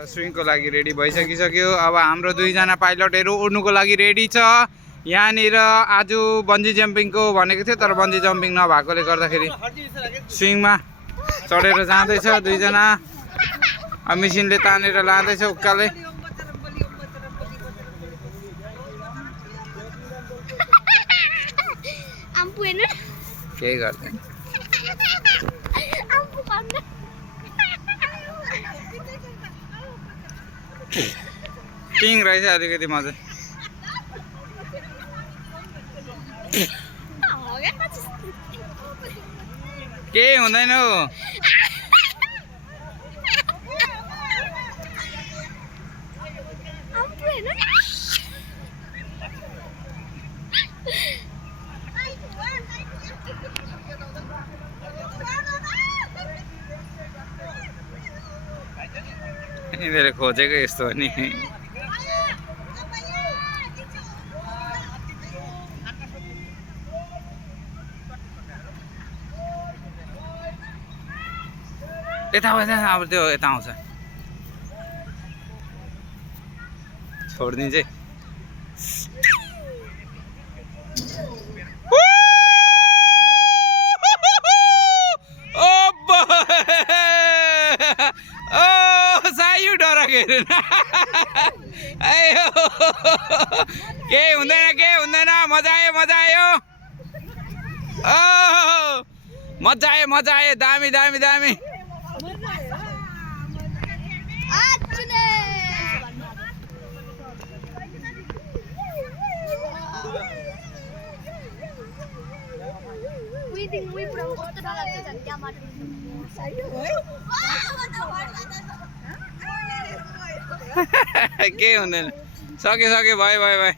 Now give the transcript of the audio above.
स्विङको लागि रेडी भइसकिसक्यो। अब हाम्रो दुईजना पाइलटहरू उड्नुको लागि रेडी छ। यहाँनिर आज बन्जी जम्पिङको भनेको थियो, तर बन्जी जम्पिङ नभएकोले गर्दाखेरि स्विङमा चढेर जाँदैछ दुईजना। मेसिनले तानेर लाँदैछ उकाले। केही गर्दैन, टिङ रहेछ अलिकति मजा। केही हुँदैन हौ। यिनीहरूले खोजेको यस्तो हो नि। यता अब त्यो यता आउँछ छोडिदिन्छ। सायु डराएको केही हुँदैन, केही हुँदैन। मजा आयो, मजा आयो। मजा आयो, मजा आयो। दामी दामी दामी। केही हुँदैन। सक्यो सक्यो, भयो भयो भयो।